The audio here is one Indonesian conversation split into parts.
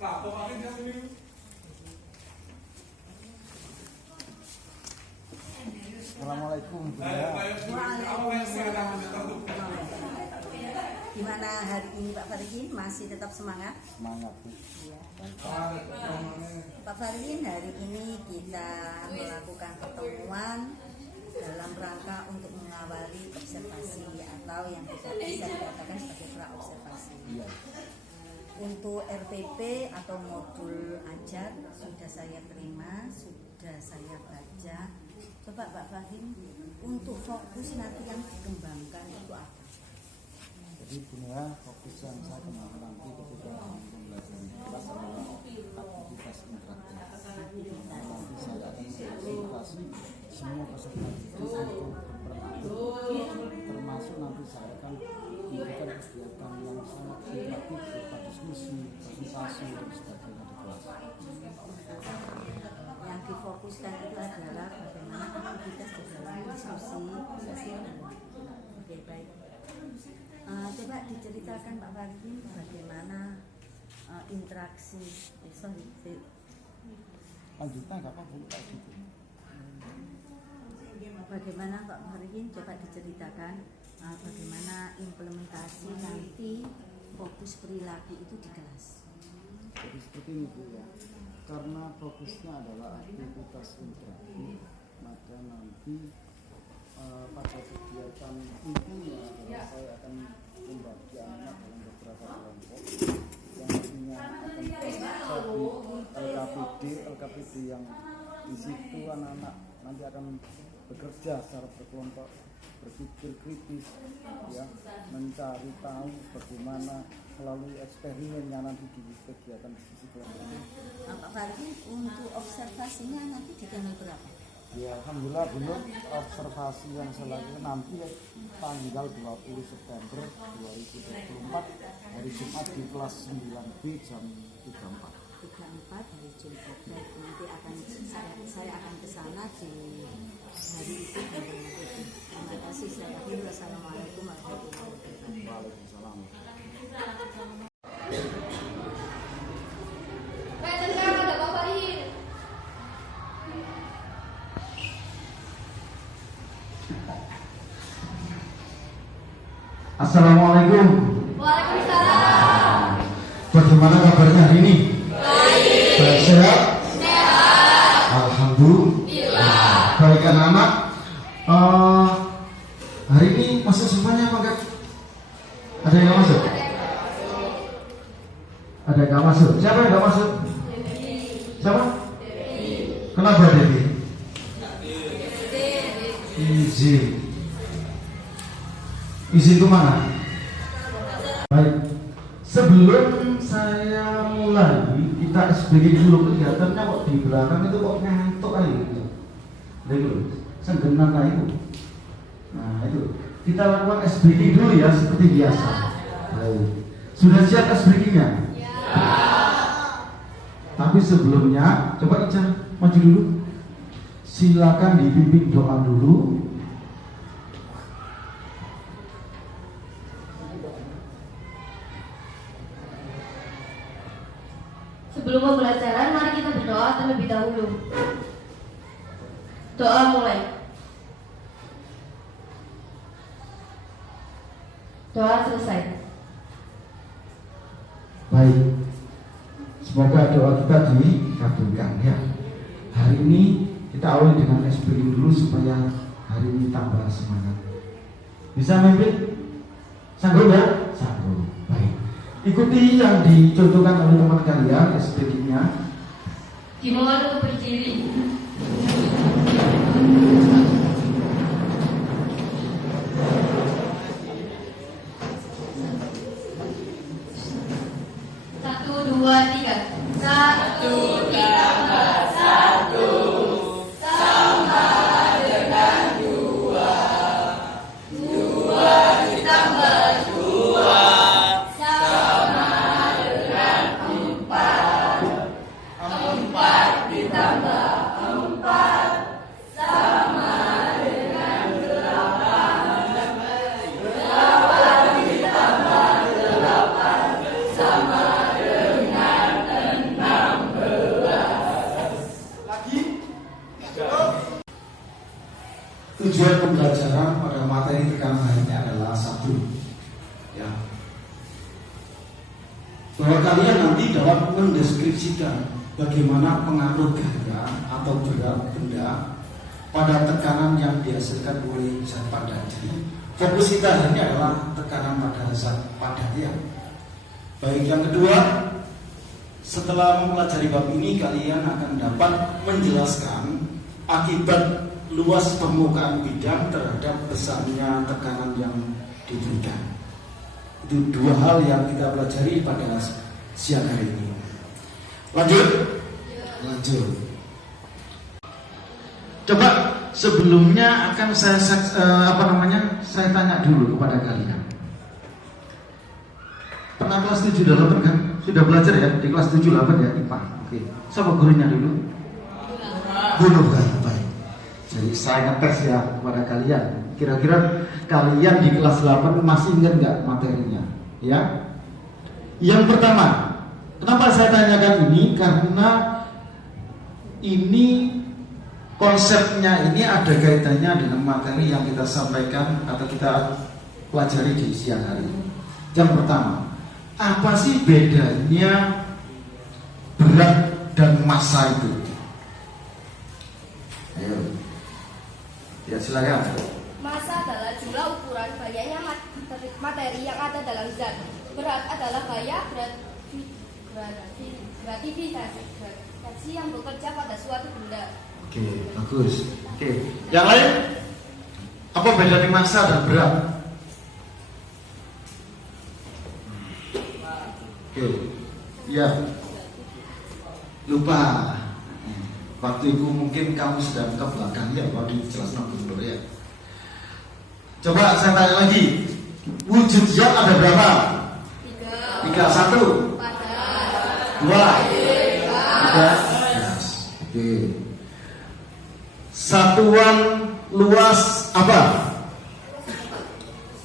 Assalamualaikum. Waalaikumsalam. Gimana hari ini Pak Faridin? Masih tetap semangat? Semangat, Bu. Iya. Pak Faridin, hari ini kita melakukan pertemuan dalam rangka untuk mengawali observasi atau yang bisa dikatakan sebagai pra-observasi. Iya. Untuk RPP atau modul ajar sudah saya terima, sudah saya baca. Coba Pak Fahim, untuk fokus nanti yang dikembangkan itu apa? Jadi sebenarnya fokus yang saya kembangkan nanti ketika pembelajaran kelas adalah aktivitas interaktif. Nanti saya akan mengobservasi semua peserta didik untuk berperan, termasuk nanti saya akan memberikan kegiatan yang sangat interaktif berupa diskusi, presentasi dan sebagainya di kelas. Yang difokuskan itu adalah bagaimana aktivitas di dalam diskusi. Oke, baik. Coba diceritakan Pak Faridin bagaimana interaksi. Lanjutnya nggak apa-apa, Bu, kayak gitu. Bagaimana Pak Faridin, coba diceritakan bagaimana implementasi nanti fokus perilaku itu di kelas. Jadi seperti ini, Bu, ya. Karena fokusnya adalah aktivitas interaktif, maka nanti pada kegiatan intinya adalah saya akan membagi anak dalam beberapa kelompok yang nantinya akan LKPD yang di situ anak-anak nanti akan bekerja secara berkelompok, berpikir kritis, ya, mencari tahu bagaimana melalui eksperimennya nanti di kegiatan diskusi kelompok. Pak Faridin, untuk observasinya nanti di tanggal berapa? Ya, alhamdulillah benar, observasi yang saya lakukan nanti tanggal 20 September 2024 hari Jumat di kelas 9B jam 3.4. 3.4 hari Jumat. Baik, nanti akan saya akan ke sana di hari itu. Terima kasih. Saya akhiri. Wassalamualaikum warahmatullahi wabarakatuh. Waalaikumsalam. Assalamualaikum. Waalaikumsalam. Bagaimana kabarnya hari ini? Baik. Sehat? Sehat. Alhamdulillah. Baik anak-anak. Hari ini masuk semuanya apa enggak? Ada yang nggak masuk? Ada yang nggak masuk? Siapa yang nggak masuk? Siapa? Kenapa Devi? Izin. Izin kemana? Baik. Sebelum saya mulai, kita SBG dulu kegiatannya kok di belakang itu kok ngantuk aja gitu. Itu, senggenan lah itu. Nah itu, kita lakukan SBG dulu ya seperti biasa. Baik. Sudah siap SBG-nya? Ya. Tapi sebelumnya, coba Ica maju dulu. Silakan dipimpin doa dulu. Sebelum pembelajaran, mari kita berdoa terlebih dahulu. Doa mulai. Doa selesai. Baik. Semoga doa kita dikabulkan ya. Hari ini kita awali dengan SBG dulu supaya hari ini tambah semangat. Bisa memimpin? Sanggup ya? Sanggup. Baik. Ikuti yang dicontohkan oleh teman kalian SBG-nya. Gimana untuk berdiri? Satu, dua, tiga. Satu ditambah satu sama dengan dua. Dua ditambah dua sama dengan empat. Empat ditambah empat sama bahwa kalian nanti dapat mendeskripsikan bagaimana pengaruh gaya atau berat benda pada tekanan yang dihasilkan oleh zat padat. Jadi fokus kita hari ini adalah tekanan pada zat padat ya. Baik, yang kedua, setelah mempelajari bab ini kalian akan dapat menjelaskan akibat luas permukaan bidang terhadap besarnya tekanan yang diberikan. Itu dua hal yang kita pelajari pada siang hari ini. Lanjut. Coba sebelumnya akan saya tanya dulu kepada kalian. Pernah kelas 7 8 kan? Sudah belajar ya di kelas 7 8 ya IPA. Oke. Siapa gurunya dulu? Guru kan, baik. Jadi saya ngetes ya kepada kalian. Kira-kira kalian di kelas 8 masih ingat nggak materinya? Ya. Yang pertama, kenapa saya tanyakan ini? Karena ini konsepnya ini ada kaitannya dengan materi yang kita sampaikan atau kita pelajari di siang hari ini. Yang pertama, apa sih bedanya berat dan massa itu? Ayo. Ya silakan. Massa adalah jumlah ukuran banyaknya materi yang ada dalam zat. Berat adalah gaya gravitasi yang bekerja pada suatu benda. Oke, bagus. Oke, yang lain? Apa bedanya massa dan berat? Oke, ya. Lupa. Waktu itu mungkin kamu sedang ke belakang ya, kalau dijelaskan dulu ya. Coba saya tanya lagi, wujud zat ada berapa? 3. 1, 2, 3. Oke. Satuan luas apa?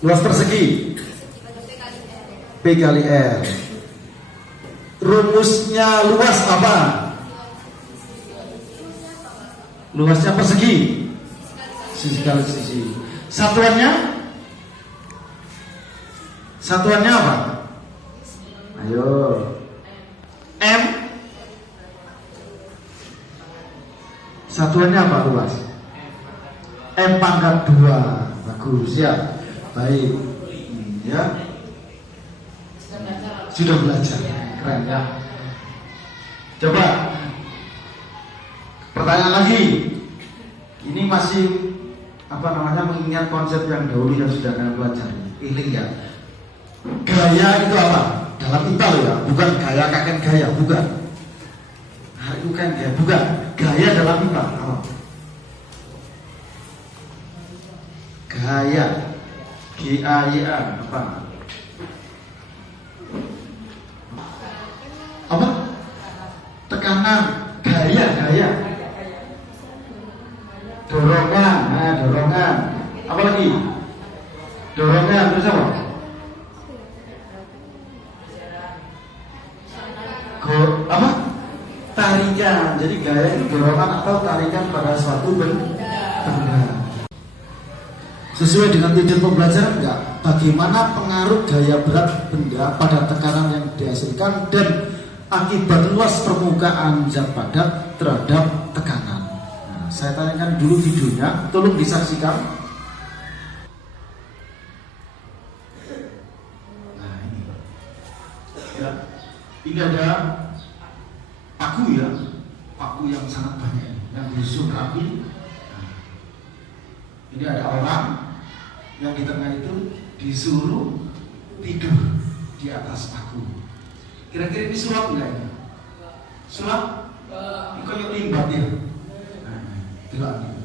Luas persegi P kali R. Rumusnya luas apa? Luasnya persegi sisi kali sisi. Satuannya apa? Ayo. M. Satuannya apa luas? M pangkat 2. Bagus ya. Baik. Ya. Sudah belajar. Keren ya. Coba pertanyaan lagi. Ini masih mengingat konsep yang dahulu yang sudah kalian pelajari. Iling ya. Gaya itu apa? Dalam IPA ya, bukan gaya kakek gaya, bukan. Nah, itu kan gaya, bukan. Gaya dalam IPA apa? Gaya G-A-Y-A apa? Apa? Tekanan. Gaya. Dorongan. Nah, dorongan. Apa lagi? Dorongan terus apa? Apa? Tarikan. Jadi gaya itu dorongan atau tarikan pada suatu benda. Sesuai dengan tujuan pembelajaran enggak? Bagaimana pengaruh gaya berat benda pada tekanan yang dihasilkan dan akibat luas permukaan zat padat terhadap tekanan. Nah, saya tanyakan dulu videonya, tolong disaksikan. Nah ini, ya, ini ada paku ya, paku yang sangat banyak, yang disusun rapi. Nah, ini ada orang yang di tengah itu disuruh tidur di atas paku. Kira-kira ini sulap enggak ini? Sulap? Ini kayak limbat ya. Nah, delok ini.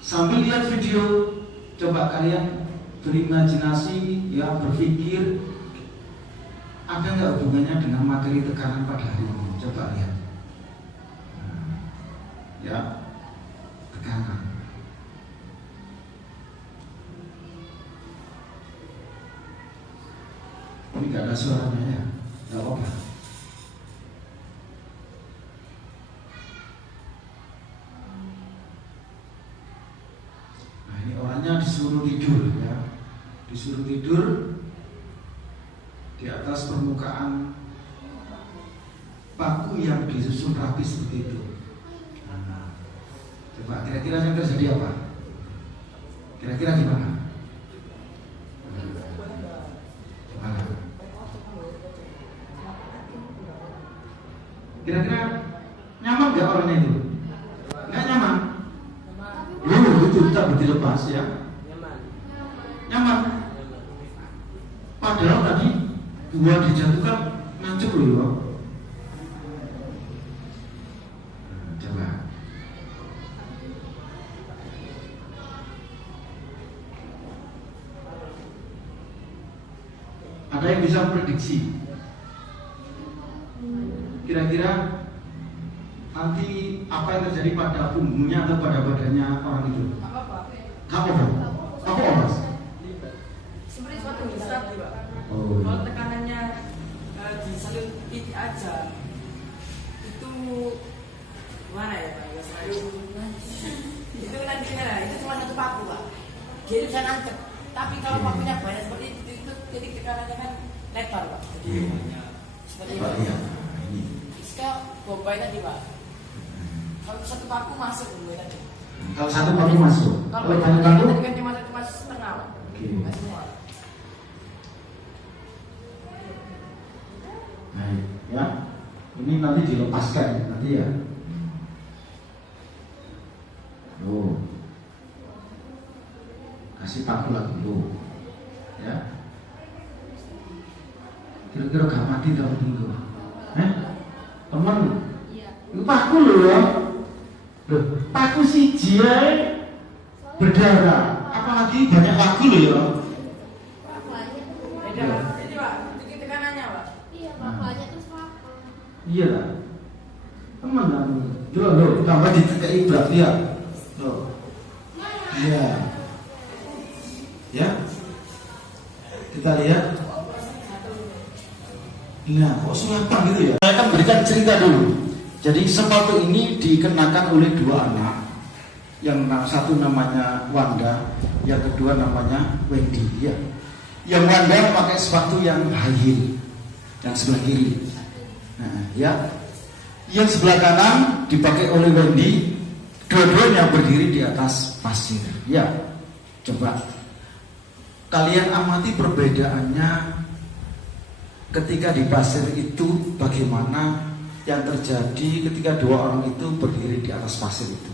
Sambil lihat video, coba kalian berimajinasi, ya, berpikir ada nggak hubungannya dengan materi tekanan pada hari ini? Coba lihat. Ya, tekanan. Ini nggak ada suaranya ya, nggak apa-apa. Nah ini orangnya disuruh tidur ya. disuruh tidur di atas permukaan paku yang disusun rapi seperti itu. Nah, coba kira-kira yang terjadi apa? Kira-kira gimana? Gimana? Kira-kira nyaman gak orangnya itu? Nggak nyaman? Itu tak dilepas ya? Nyaman. Padahal tadi dua dijatuhkan ngancuk loh. Coba. Ada yang bisa prediksi? Kira-kira nanti apa yang terjadi pada punggungnya atau pada badannya orang itu? Apa mas? Seperti suatu hisap juga. Oh. Kalau tekanannya di satu titik aja, itu mana ya Pak? Itu nanti itu cuma satu paku Pak. Jadi bisa nancep. Tapi kalau pakunya banyak seperti itu titik tekanannya kan lebar Pak. Jadi seperti itu. Ini. Sekarang bobai tadi Pak. Kalau satu paku masuk dulu tadi. Kalau satu paku masuk. Kalau banyak tadi paku? kan cuma setengah Pak. Oke. Nggak semua. Baik, ya. Ini nanti dilepaskan nanti ya. Loh. Kasih paku lagi dulu. Ya. Kira-kira gak mati tak minggu. Teman. Iya. Itu paku loh ya. Loh, paku siji ae berdarah. Apalagi banyak paku loh ya. Pakuannya tuh. Beda Pak. Ini Pak, titik tekanannya Pak. Iya, pakuannya tuh apa? Iya lah. Teman kamu. Loh, tambah ditekai berarti ya. Loh. Iya. Ya. Kita lihat. Nah, kok sulapan gitu ya? Saya akan berikan cerita dulu. Jadi sepatu ini dikenakan oleh dua anak. Yang satu namanya Wanda, yang kedua namanya Wendy. Ya. Yang Wanda pakai sepatu yang high heel, yang sebelah kiri. Nah, ya. Yang sebelah kanan dipakai oleh Wendy. Dua-duanya berdiri di atas pasir. Ya. Coba kalian amati perbedaannya ketika di pasir itu, bagaimana yang terjadi ketika dua orang itu berdiri di atas pasir itu.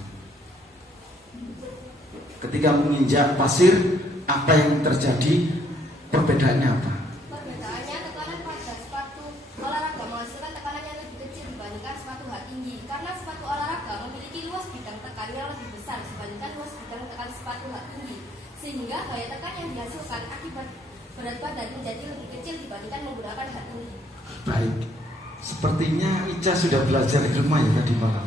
Ketika menginjak pasir, apa yang terjadi? Perbedaannya apa? Perbedaannya tekanan pada sepatu olahraga menghasilkan tekanan yang lebih kecil dibandingkan sepatu hak tinggi. Karena sepatu olahraga memiliki luas bidang tekan yang lebih besar dibandingkan luas bidang tekan sepatu hak tinggi. Sehingga gaya tekan yang dihasilkan akibat berat badan menjadi lebih kecil dibandingkan menggunakan hak tinggi. Baik, sepertinya Ica sudah belajar di rumah ya tadi malam.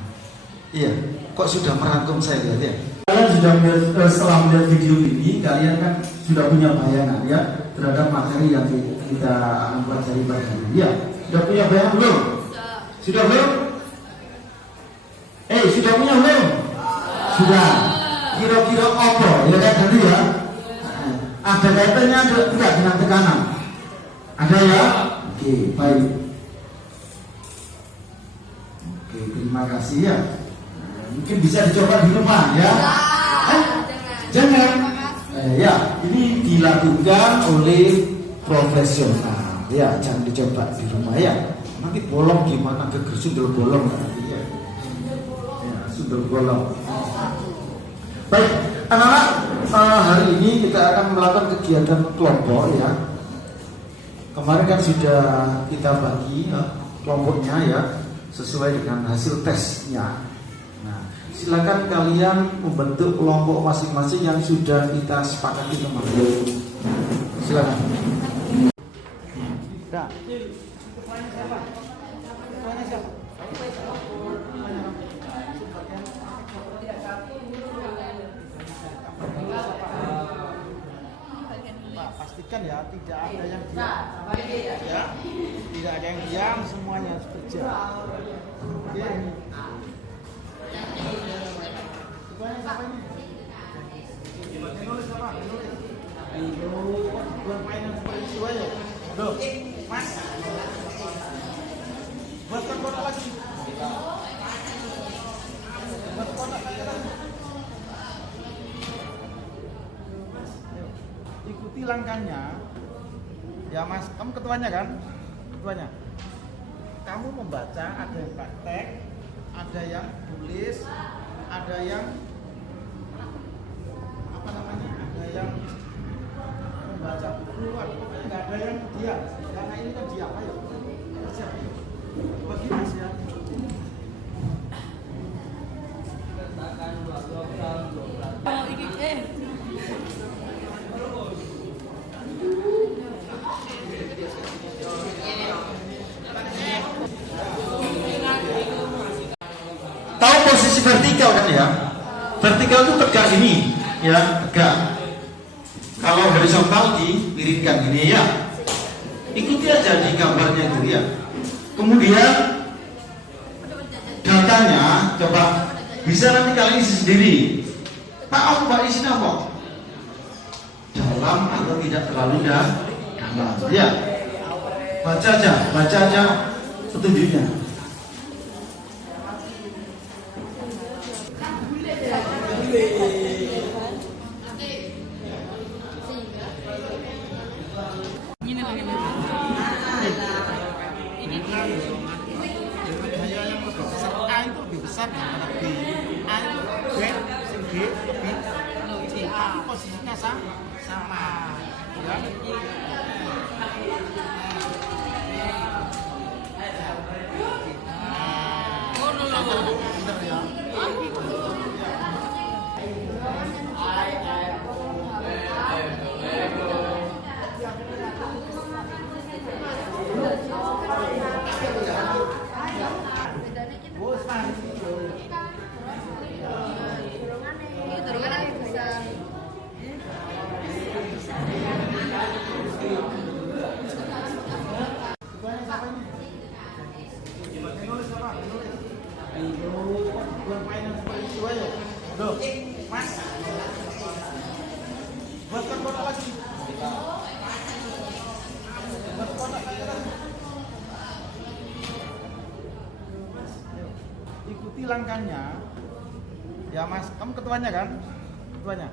Iya, kok sudah merangkum saya lihat ya. Kalian sudah melihat, setelah melihat video ini, kalian kan sudah punya bayangan ya terhadap materi yang kita akan pelajari pada hari ini. Ya, sudah punya bayangan belum? Sudah belum? Sudah punya belum? Sudah. Kira-kira apa? Ya kan tadi ya. Ada kaitannya tidak dengan tekanan? Ada ya? Oke, baik. Oke, terima kasih ya. Mungkin bisa dicoba di rumah ya. Jangan. Ya, ini dilakukan oleh profesional. Ya, jangan dicoba di rumah ya. Nanti bolong gimana? Geger sundel bolong nanti ya. Ya, sundel bolong. Baik, anak-anak, hari ini kita akan melakukan kegiatan kelompok ya. Kemarin kan sudah kita bagi kelompoknya ya sesuai dengan hasil tesnya. Nah, silakan kalian membentuk kelompok masing-masing yang sudah kita sepakati kemarin. Silakan. Pastikan ya tidak ada yang diam. Ya, tidak ada yang diam, semuanya harus kerja. Oke. Siapa ini? Nulis apa? Nulis. mainan seperti itu aja. Loh, Mas. Buatkan kotak lagi. Buat kotak lagi. Ikuti langkahnya. Ya Mas, kamu ketuanya kan? Ketuanya. Kamu membaca, ada yang praktek, ada yang tulis, ada yang apa namanya? Ada yang membaca buku, nggak ada yang diam. Karena ini kan diam, ayo kerja. Bagi Mas ya. Tahu posisi vertikal kan ya? Vertikal itu tegak ini, ya tegak. Kalau horizontal dimiringkan ini ya. Ikuti aja di gambarnya itu ya. Kemudian datanya coba bisa nanti kalian isi sendiri. Pak, Mbak isi apa? Dalam atau tidak terlalu dalam? Ya. Baca aja petunjuknya. A itu lebih besar daripada B. A itu B, sing B lebih C. Tapi posisinya sama. Ya. Pinter ya. Buat mainan seperti itu aja. Loh, Mas. Buatkan kotak lagi. Buat kotak lagi. Ikuti langkahnya. Ya Mas, kamu ketuanya kan? Ketuanya.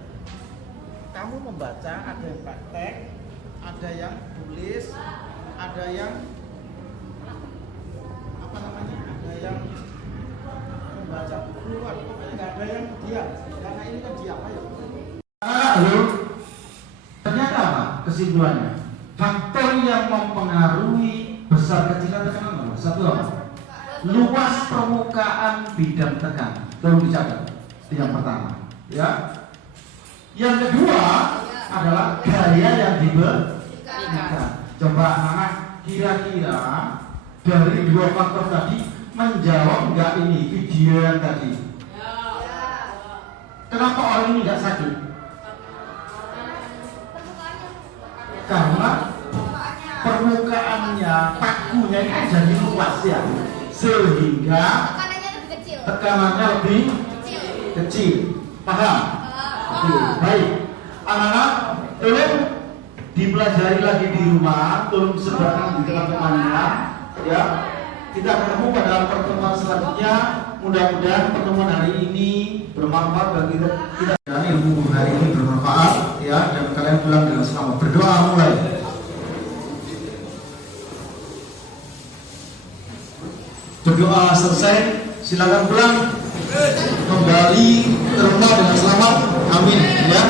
Kamu membaca, ada yang praktek, ada yang tulis, ada yang apa namanya? Ada yang membaca buku, nggak ada yang diam. Karena ini kan diam, ayo. Lalu ternyata apa kesimpulannya? Faktor yang mempengaruhi besar kecilnya tekanan apa? Satu apa? Luas permukaan bidang tekan. Tolong dicatat. Itu yang pertama. Ya. Yang kedua adalah gaya yang diberikan. Coba anak kira-kira dari dua faktor tadi menjawab nggak ini video yang tadi? Kenapa orang ini nggak sakit? Karena permukaannya, pakunya ini kan jadi luas ya, sehingga tekanannya lebih kecil. Paham? Oke, baik. Anak-anak, tolong dipelajari lagi di rumah, tolong sebarkan di teman-temannya, ya. Kita ketemu pada pertemuan selanjutnya. Mudah-mudahan pertemuan hari ini bermanfaat bagi kita. Dan ilmu hari ini bermanfaat, ya, dan kalian pulang dengan selamat. Berdoa mulai. Berdoa selesai, silakan pulang kembali ke rumah dengan selamat. Amin. Ya.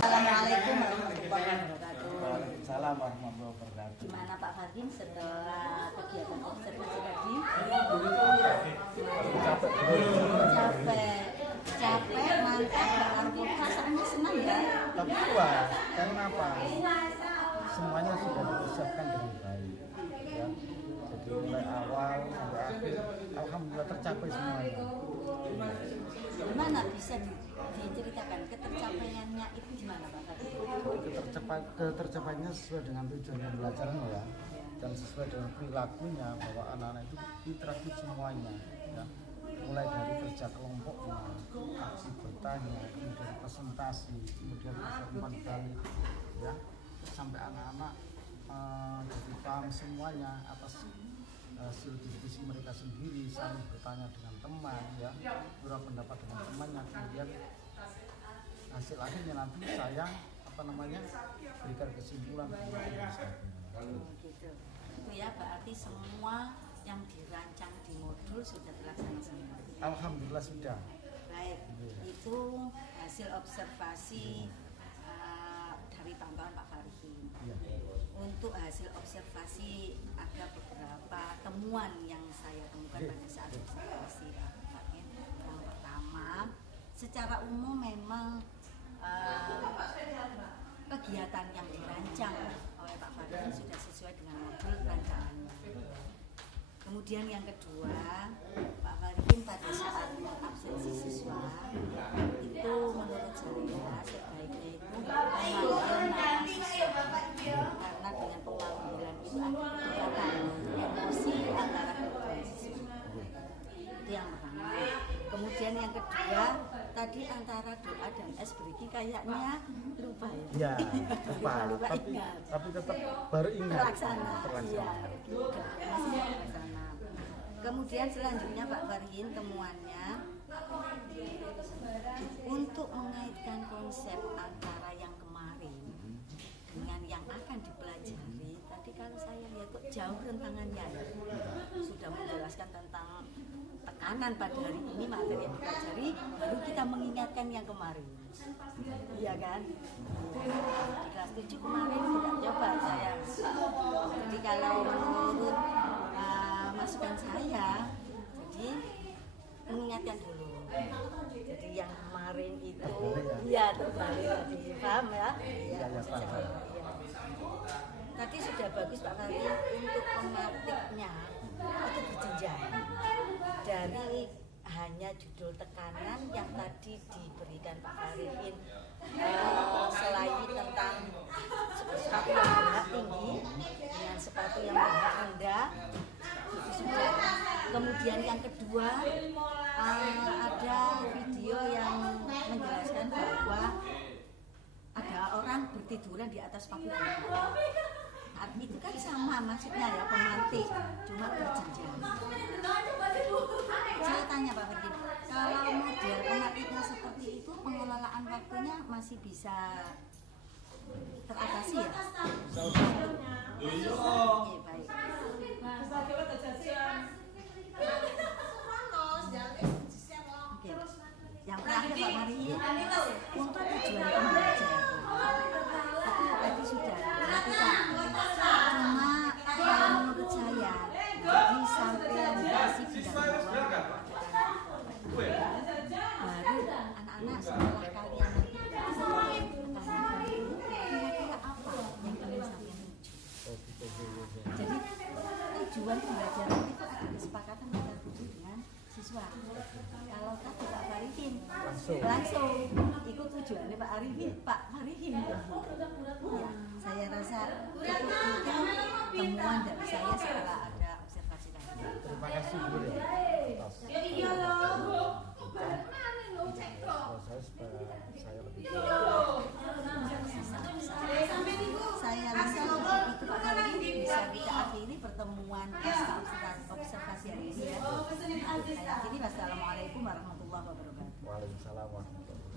Assalamualaikum warahmatullahi wabarakatuh. Waalaikumsalam warahmatullahi wabarakatuh. Gimana Pak Fadin setelah kegiatan observasi tadi? Capek, mantap, berarti rasanya senang ya? Tapi puas, karena apa? Semuanya sudah dipersiapkan dengan baik, ya. Jadi mulai awal sampai akhir, alhamdulillah tercapai semuanya. Gimana bisa diceritakan ketercapaiannya itu gimana Pak Fadin? Ketercapaiannya sesuai dengan tujuan pembelajaran ya, dan sesuai dengan perilakunya bahwa anak-anak itu interaktif semuanya, ya. Mulai dari kerja kelompoknya, interaksi bertanya, kemudian presentasi, kemudian umpan balik, ya, sampai anak-anak jadi paham semuanya atas hasil diskusi mereka sendiri, saling bertanya dengan teman, ya, berpendapat dengan temannya, kemudian hasil akhirnya nanti saya berikan kesimpulan gitu. Itu ya berarti semua yang dirancang di modul sudah terlaksana semua. Alhamdulillah sudah. Baik, itu hasil observasi dari pantauan Pak Farihin. Ya. Untuk hasil observasi ada beberapa temuan yang saya temukan pada saat observasi Pak Farihin. Yang pertama, secara umum memang kegiatan yang dirancang oleh Pak Farihin sudah sesuai dengan modul rancangannya. Kemudian yang kedua, Pak Farihin pada saat absensi siswa itu menurut saya sebaiknya itu memanggil nama siswa, karena dengan pemanggilan itu ada kedekatan emosi antara kedua siswa. Itu yang pertama. Kemudian yang kedua, tadi antara doa dan es breaking kayaknya lupa ya. Ya, lupa. Tapi tetap baru ingat. Terlaksana. Iya, masih terlaksana. Kemudian selanjutnya Pak Farihin temuannya untuk mengaitkan konsep antara yang kemarin dengan yang akan dipelajari. Tadi kalau saya lihat kok jauh rentangannya ya. Sudah menjelaskan tentang tekanan pada hari ini materi yang dipelajari, baru kita mengingatkan yang kemarin. Iya kan? Di kelas 7 kemarin sudah coba saya. Jadi kalau menurut masukan saya, jadi mengingatkan dulu. Jadi yang kemarin itu ya terbalik tadi, paham ya? Iya. Tadi sudah bagus Pak Farihin untuk pematiknya itu berjenjang dari hanya judul tekanan yang tadi diberikan Pak Farihin selain tentang sepatu yang berhak tinggi dengan sepatu yang berhak rendah itu sudah. Kemudian yang kedua ada video yang menjelaskan bahwa ada orang bertiduran di atas paku buah. Itu kan sama maksudnya ya, pemantik, cuma berjenjang. Saya tanya Pak Farihin, kalau model pemantiknya seperti itu, pengelolaan waktunya masih bisa teratasi ya? Oke, baik. Oke. Yang terakhir Pak Farihin, untuk tujuan pembelajaran tadi sudah dilakukan. Cuma kalau menurut saya di samping dikasih bidang bawah, baru anak-anak setelah kalian nanti kira-kira apa yang kalian sampai tuju. Jadi tujuan pembelajaran itu ada kesepakatan antara guru dengan siswa. Kalau tadi Pak Farihin langsung ikut tujuannya Pak Farihin. Ya, saya rasa itu temuan dari saya setelah ada observasi tadi. Terima kasih Guru ya. Saya lebih saya rasa itu Pak Farihin bisa kita akhiri pertemuan pasca observasi hari ini ya. Saya akhiri, wassalamualaikum warahmatullahi wabarakatuh. Waalaikumsalam warahmatullahi wabarakatuh.